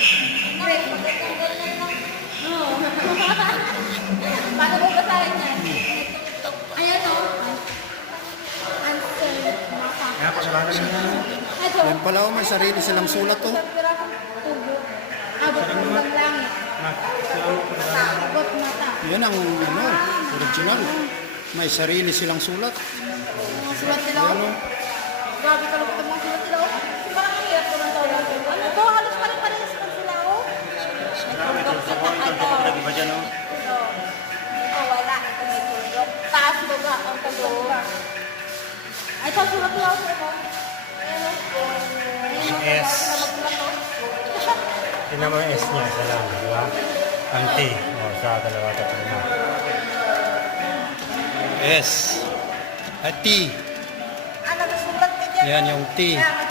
Great. Magandang lang. Oo. Paano mo basahin yan? Ayan o. Answer. Maka. Kaya pasalanan mo. Ito. Yan pala, oh, may sarili silang sulat, oh. Isang pirasong tubo. Abot ng langit. Abot mata. Yan ang, original. May sarili silang sulat. Mga sulat nila. Yan, oh. oh. Grabe ka lang ito mga sulat nila. oh. Parang ang hirap ko ng tawag. Ano to? Halos pare-parehas lang sila. Oh. Iba dyan, oh. Ito. Oh, wala. Ito may tulog. Taas mo ba ang tulog? Ay, ito sulat nila. Ayan o. S. Sulat o. Tingnan mo yung S niya, isa lang, di ba? Ang T. O, sa dalawa, tatlo na. S. At T. Ano, sulat ka dyan? Yan yung T. Kaya